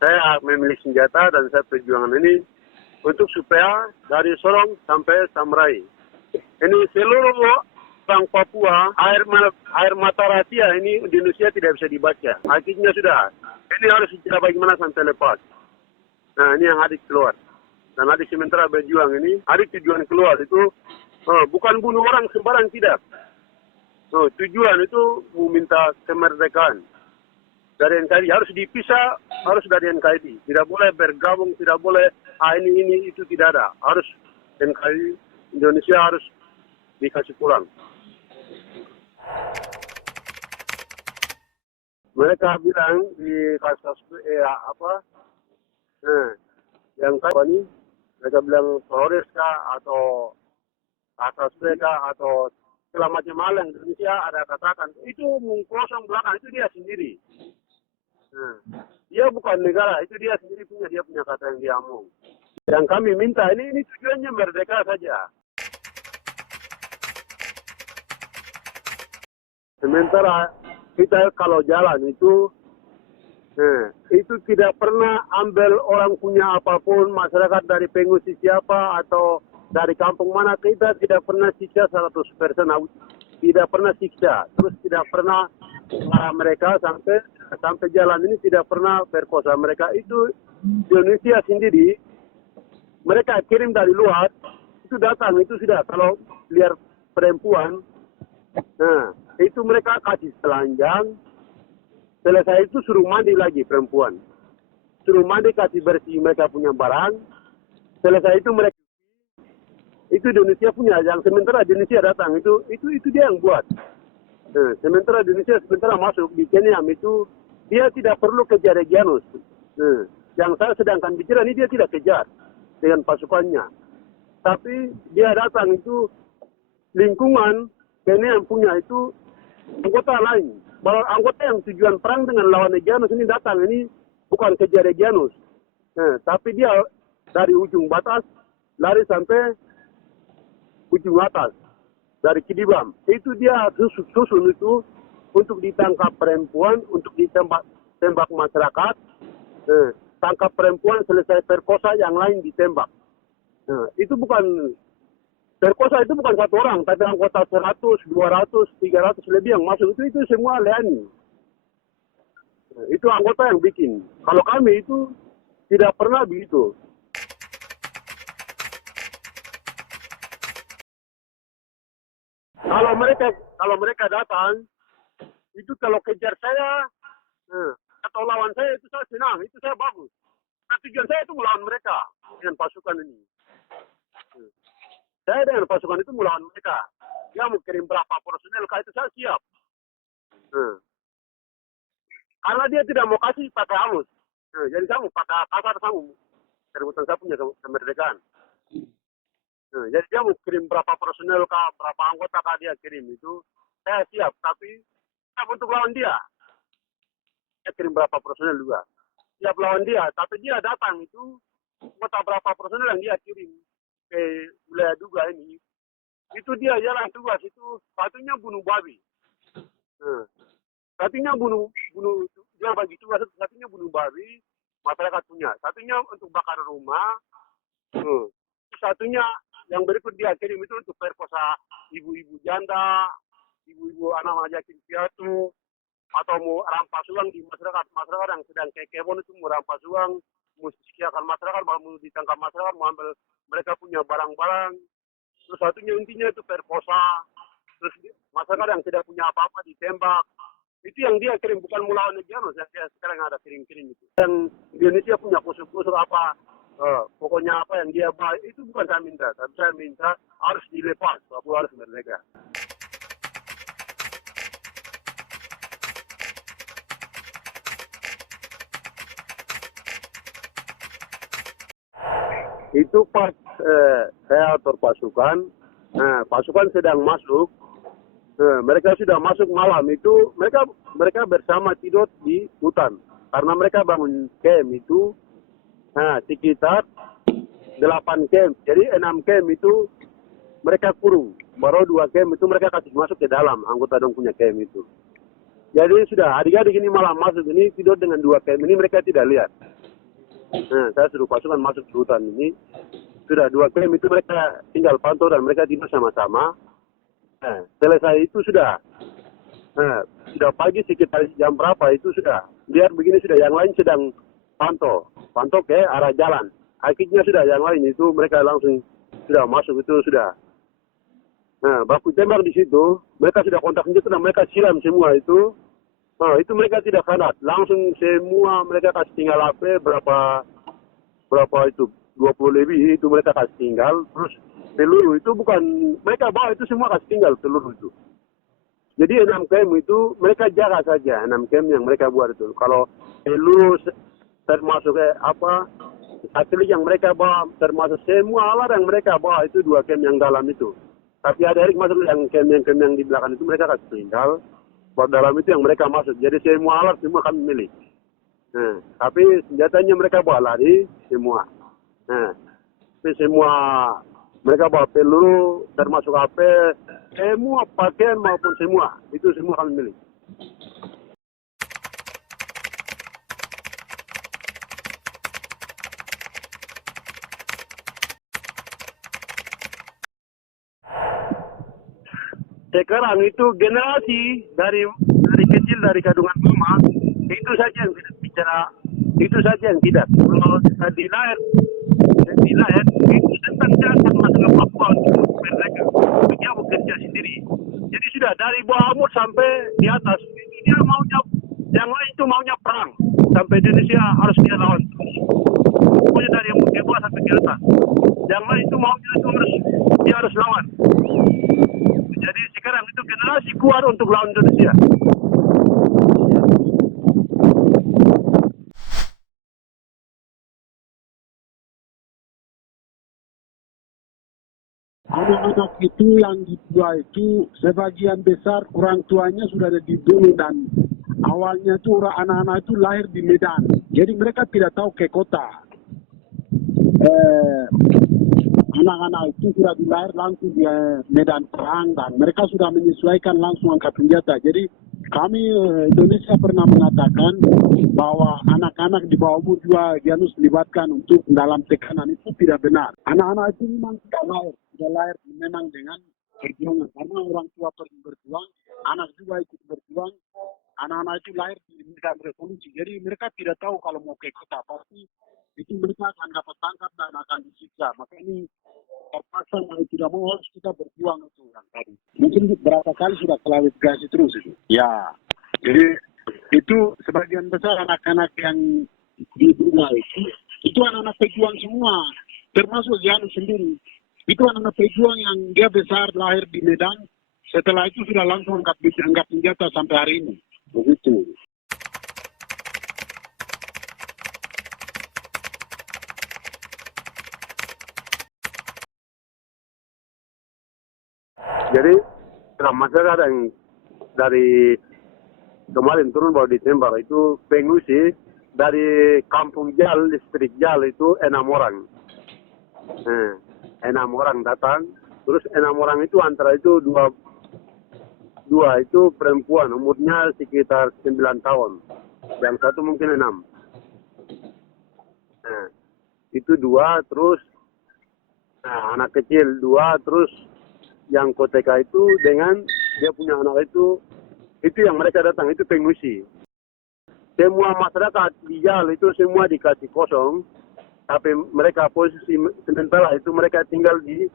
Saya memilih senjata dan saya perjuangan ini untuk supaya dari Sorong sampai Samurai. Ini seluruh orang Papua, air mata rahasia ini di Indonesia tidak bisa dibaca. Akhirnya sudah. Ini harus segera bagaimana sampai lepas. Nah, ini yang adik keluar. Dan adik sementara berjuang ini, adik tujuan keluar itu bukan bunuh orang sembarang, tidak. Tujuan itu meminta kemerdekaan. Dari NKRI harus dipisah, harus dari NKRI. Tidak boleh bergabung, tidak boleh ini itu tidak ada. Harus NKRI Indonesia harus dikasih pulang. Mereka bilang di kasus yang ini mereka bilang teroris kah atau asas mereka atau segala macam hal yang Indonesia ada katakan itu mengkosong belakang itu dia sendiri. Dia bukan negara, itu dia sendiri dia punya kata yang dia omong. Yang kami minta ini tujuannya merdeka saja. Sementara kita kalau jalan itu tidak pernah ambil orang punya apapun, masyarakat dari pengungsi siapa atau dari kampung mana, kita tidak pernah siksa 100%, tidak pernah siksa, terus tidak pernah mereka sampai jalan ini tidak pernah berkosa mereka. Itu Indonesia sendiri mereka kirim dari luar itu datang itu sudah kalau lihat perempuan, itu mereka kasih telanjang, selesai itu suruh mandi lagi perempuan, suruh mandi kasih bersih mereka punya barang, selesai itu mereka itu Indonesia punya, yang sementara Indonesia datang itu dia yang buat. Sementara Indonesia masuk di Kenya itu dia tidak perlu kejar Regionus. Yang saya sedangkan bicara ini dia tidak kejar dengan pasukannya. Tapi dia datang itu lingkungan Kenya yang punya itu anggota lain. Bahwa anggota yang tujuan perang dengan lawan Regionus ini datang ini bukan kejar Regionus. Tapi dia dari ujung batas lari sampai ujung atas. Dari Kidibam, itu dia susun itu untuk ditangkap perempuan, untuk ditembak masyarakat, tangkap perempuan selesai perkosa yang lain ditembak. Itu bukan perkosa, itu bukan satu orang, tapi anggota 100, 200, 300 lebih yang masuk itu semua Leani. Itu anggota yang bikin. Kalau kami itu tidak pernah begitu. Kalau mereka datang, itu kalau kejar saya atau lawan saya itu saya senang, itu saya bagus. Nah, tujuan saya itu melawan mereka dengan pasukan ini. Saya dengan pasukan itu melawan mereka. Dia mau kirim berapa personel, itu saya siap. Karena dia tidak mau kasih pakai halus. Jadi saya mau pakai kasar, saya mau kerebutan saya punya kemerdekaan. Jadi dia mau kirim berapa personel kah, berapa anggota kah dia kirim itu, saya siap. Tapi siap untuk lawan dia. Saya kirim berapa personel juga. Siap lawan dia, tapi dia datang itu, anggota berapa personel yang dia kirim ke wilayah Duga ini. Itu dia jalan tugas itu, satunya bunuh babi. Satunya bunuh, dia bagi tugas, satunya bunuh babi, masyarakat punya. Satunya untuk bakar rumah. Satunya yang berikut dia kirim itu untuk perkosa ibu-ibu janda, ibu-ibu anak yatim piatu, atau mau rampas uang di masyarakat yang sedang kekebon itu mau rampas uang, mau sekiakan masyarakat, mau ditangkap masyarakat, mau ambil mereka punya barang-barang. Terus satunya intinya itu perkosa, terus masyarakat yang tidak punya apa-apa ditembak. Itu yang dia kirim, bukan melawan Regionus yang sekarang ada kirim-kirim itu. Yang Indonesia punya kusur-kusur apa, pokoknya apa yang dia baik itu bukan saya minta, tapi saya minta harus dilepas, Papua harus merdeka. Itu pas saya atur pasukan, pasukan sedang masuk, mereka sudah masuk malam itu, mereka bersama tidur di hutan, karena mereka bangun camp itu. Sekitar 8 camp. Jadi 6 camp itu mereka kurung. Baru 2 camp itu mereka kasih masuk ke dalam, anggota dong punya camp itu. Jadi sudah adik-adik ini malam masuk ini tidur dengan 2 camp ini mereka tidak lihat. Saya suruh pasukan masuk ke hutan ini. Sudah 2 km itu mereka tinggal pantau dan mereka tidur sama-sama. Selesai itu sudah. Sudah pagi sekitar jam berapa itu sudah. Lihat begini sudah, yang lain sedang pantau ke arah jalan. Akhirnya sudah yang lain itu mereka langsung sudah masuk itu sudah. Baku tembak di situ, mereka sudah kontak senjata dan mereka siram semua itu. Itu mereka tidak kalah, langsung semua mereka kasih tinggal HP berapa itu 20 lebih itu mereka kasih tinggal. Terus peluru itu bukan mereka bawa, itu semua kasih tinggal peluru itu. Jadi 6 kem itu mereka jaga saja, 6 kem yang mereka buat itu. Kalau peluru termasuk satelit yang mereka bawa, termasuk semua alat yang mereka bawa itu 2 kem yang dalam itu. Tapi ada masuk yang kem yang di belakang itu mereka kasih tinggal. Buat dalam itu yang mereka masuk. Jadi semua alat semua kami milik. Tapi senjatanya mereka bawa lari semua. Tapi semua mereka bawa peluru termasuk HP, semua pakaian maupun semua itu semua kami milik. Sekarang itu generasi dari kecil dari kandungan mama itu saja yang tidak bicara, itu saja yang tidak. Kalau di lahir itu tentang jangan masalah Papua untuk mereka, dia bekerja sendiri. Jadi sudah dari bawah umur sampai di atas itu dia maunya, yang lain itu maunya perang sampai Indonesia harus dia lawan terus. Pokoknya dari umur di bawah sampai di atas, yang lain itu maunya itu dia harus lawan. Jadi sekarang itu generasi kuat untuk lawan Indonesia. Anak-anak itu yang dijual itu sebagian besar orang tuanya sudah ada dibunuh, dan awalnya itu anak-anak itu lahir di Medan. Jadi mereka tidak tahu ke kota. Anak-anak itu sudah dilahir langsung di medan perang dan mereka sudah menyesuaikan langsung angkat senjata. Jadi kami Indonesia pernah mengatakan bahwa anak-anak di bawah umur juga harus dilibatkan untuk dalam tekanan, itu tidak benar. Anak-anak itu memang sudah lahir memang dengan perjuangan, karena orang tua pergi berjuang, anak juga ikut berjuang. Anak-anak itu lahir di medan revolusi, jadi mereka tidak tahu kalau mau ke kota pasti itu mereka akan dapat tangkap dan akan disiksa. Maka ini terpaksa mau tidak mau harus kita berjuang itu yang tadi. Mungkin berapa kali sudah klarifikasi terus itu. Ya, jadi itu sebagian besar anak-anak yang di rumah itu anak-anak pejuang semua, termasuk Janu sendiri. Itu anak-anak pejuang yang dia besar lahir di Medan, setelah itu sudah langsung angkat senjata sampai hari ini. Begitu. Jadi masyarakat yang dari kemarin turun baru ditembak itu pengungsi dari kampung Jal, distrik Jal itu 6 orang. 6 orang datang, terus 6 orang itu antara itu dua itu perempuan, umurnya sekitar 9 tahun, yang satu mungkin 6. Itu 2, terus anak kecil 2, terus yang koteka itu dengan dia punya anak itu yang mereka datang itu pengungsi. Semua masyarakat di Jal itu semua dikasih kosong, tapi mereka posisi sementara itu mereka tinggal di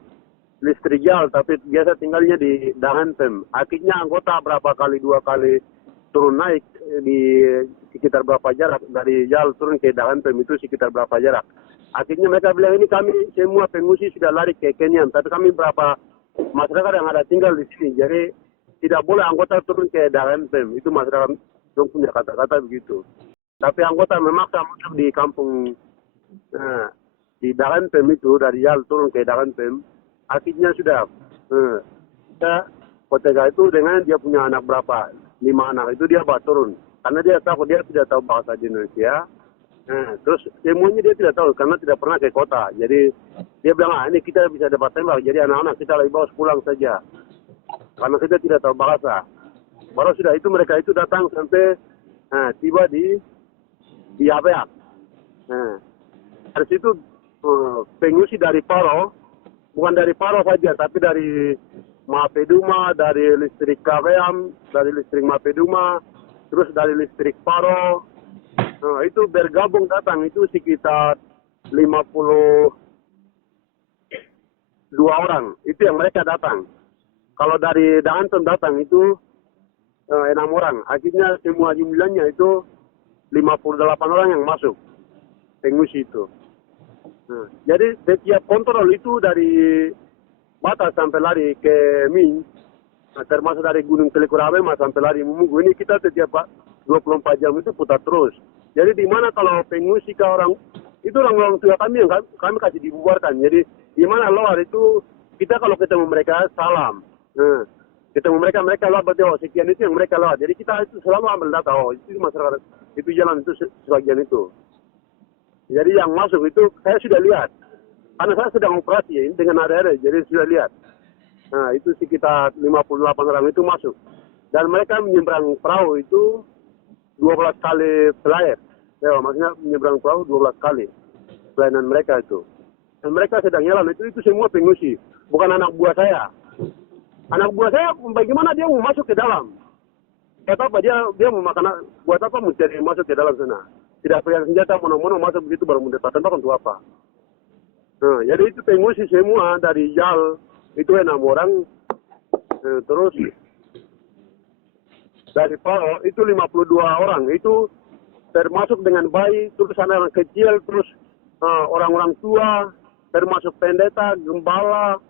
listrik Jal, tapi biasa tinggalnya di Dahantem. Akhirnya anggota berapa kali, 2 kali turun naik di sekitar berapa jarak dari Jal turun ke Dahantem itu sekitar berapa jarak. Akhirnya mereka bilang ini kami semua pengungsi sudah lari ke Kenya, tapi kami berapa masyarakat yang ada tinggal di sini, jadi tidak boleh anggota turun ke Dahantem. Itu masyarakat yang punya kata-kata begitu. Tapi anggota memaksa masuk di kampung di Dahantem itu, dari Jal turun ke Dahantem. Akhirnya sudah koteka itu dengan dia punya anak berapa, 5 anak itu dia bawa turun karena dia takut, dia tidak tahu bahasa di Indonesia. Terus semuanya dia tidak tahu karena tidak pernah ke kota. Jadi dia bilang ini kita bisa dapat tembak, jadi anak-anak kita lebih bawa pulang saja karena kita tidak tahu bahasa. Baru sudah itu mereka itu datang sampai tiba di Abeak. dari situ pengungsi dari Paro, bukan dari Paro saja, tapi dari Mapeduma, dari listrik Kaweam, dari listrik Mapeduma, terus dari listrik Paro, itu bergabung datang, itu sekitar 52 orang, itu yang mereka datang. Kalau dari Danton datang itu 6 orang, akhirnya semua jumlahnya itu 58 orang yang masuk pengungsi itu. Jadi setiap kontrol itu dari batas sampai lari ke Min, termasuk dari Gunung Telekurabe sampai lari Mumugu, ini kita setiap 24 jam itu putar terus. Jadi di mana kalau pengungsi ke orang, itu orang-orang tua kami yang kami kasih dibubarkan. Jadi di mana luar itu, kita kalau ketemu mereka salam. Ketemu mereka luar berarti sekian itu yang mereka luar. Jadi kita itu selalu ambil data, itu masyarakat, itu jalan itu sebagian itu. Jadi yang masuk itu saya sudah lihat. Karena saya sedang operasi ya, dengan area-area, jadi sudah lihat. Nah, itu sekitar 58 orang itu masuk. Dan mereka menyeberang perahu itu 12 kali pelayar. Ya, maksudnya menyeberang perahu 12 kali pelayanan mereka itu. Dan mereka sedang jalan, itu semua pengungsi. Bukan anak buah saya. Anak buah saya, bagaimana dia mau masuk ke dalam? Kata apa, dia mau makan, buat apa mau cari masuk ke dalam sana? Tidak punya senjata, mono-mono masuk begitu baru mendetak tembak untuk apa? Jadi itu pengungsi semua dari Jal itu 6 orang, terus dari Paro itu 52 orang, itu termasuk dengan bayi, terus anak-anak kecil, terus orang-orang tua, termasuk pendeta, gembala,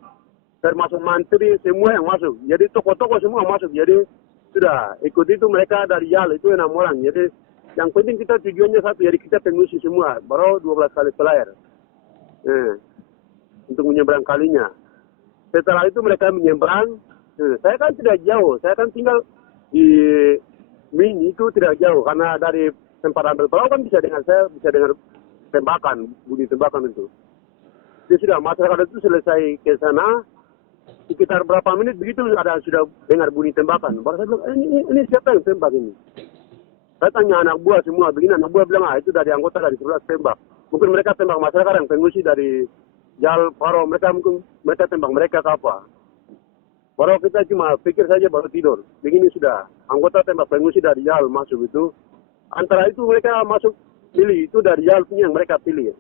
termasuk mantri, semua yang masuk. Jadi toko-toko semua masuk. Jadi sudah ikut itu mereka dari Jal itu 6 orang. Jadi yang penting kita tujuannya satu, jadi kita pengungsi semua, baru 12 kali pelayar. Untuk menyeberang kalinya. Setelah itu mereka menyeberang. Saya kan tidak jauh, saya kan tinggal di Min itu tidak jauh, karena dari tempat ambil perahu kan bisa dengar tembakan, bunyi tembakan itu. Jadi sudah masyarakat itu selesai ke sana, sekitar berapa menit begitu sudah dengar bunyi tembakan. Baru saya bilang, ini siapa yang tembak ini? Saya tanya anak buah semua begini, anak buah bilang, itu dari anggota dari 11 tembak. Mungkin mereka tembak masyarakat yang pengungsi dari Jal, Paro, mereka tembak mereka ke apa. Baru kita cuma pikir saja baru tidur. Begini sudah, anggota tembak pengungsi dari Jal masuk itu. Antara itu mereka masuk pilih, itu dari Jal punya yang mereka pilih.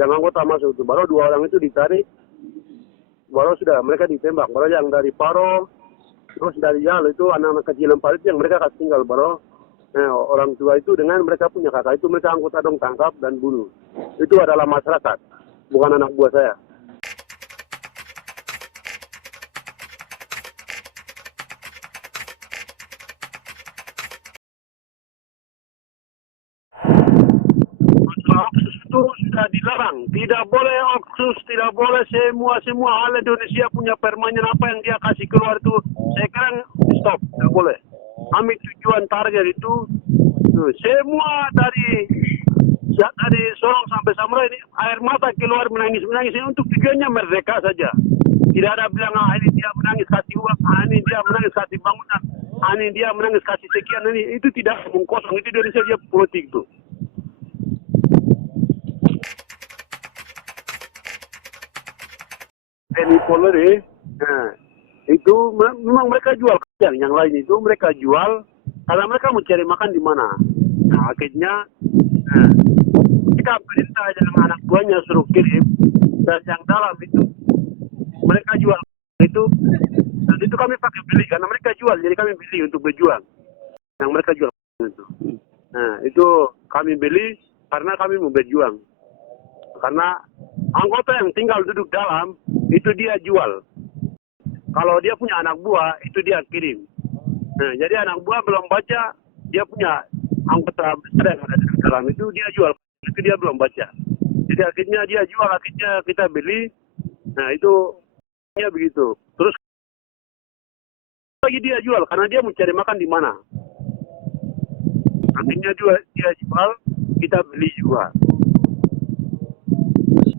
Yang anggota masuk itu, baru 2 orang itu ditarik. Baru sudah mereka ditembak, baru yang dari Paro, terus dari Jal itu anak-anak kecil 4 itu yang mereka kasih tinggal, baru orang tua itu dengan mereka punya kakak itu mereka anggota dong tangkap dan bunuh. Itu adalah masyarakat, bukan anak buah saya. Oksus itu sudah dilarang, tidak boleh oksus, tidak boleh semua hal Indonesia punya permainan apa yang dia kasih keluar itu sekarang stop, tidak boleh. Kami tujuan target itu semua dari Sorong sampai Samurai ini air mata keluar menangis ini untuk tujuannya merdeka saja. Tidak ada bilang ini dia menangis kasih uang, ini dia menangis kasih bangunan, ini dia menangis kasih sekian, ini itu tidak mengkosong, itu dari saja politik itu. Ini Polri, itu memang mereka jual kerjaan, yang lain itu mereka jual karena mereka mau cari makan di mana. Nah akhirnya mereka perintah dengan anak buahnya suruh kirim, dan yang dalam itu mereka jual itu, dan itu kami pakai beli karena mereka jual, jadi kami beli untuk berjuang. Yang mereka jual itu, itu kami beli karena kami mau berjuang. Karena anggota yang tinggal duduk dalam itu dia jual. Kalau dia punya anak buah itu dia kirim. Jadi anak buah belum baca, dia punya anggota besar yang ada di dalam itu dia jual. Itu dia belum baca. Jadi akhirnya dia jual, akhirnya kita beli. Nah itu ya begitu. Terus lagi dia jual karena dia mencari makan di mana. Akhirnya dia jual, kita beli juga.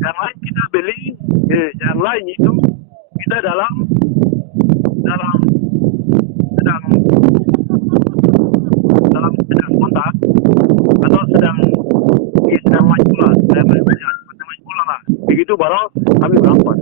Yang lain kita beli, yang lain itu kita sedang kontak atau sedang majulah. Begitu baru kami berangkat.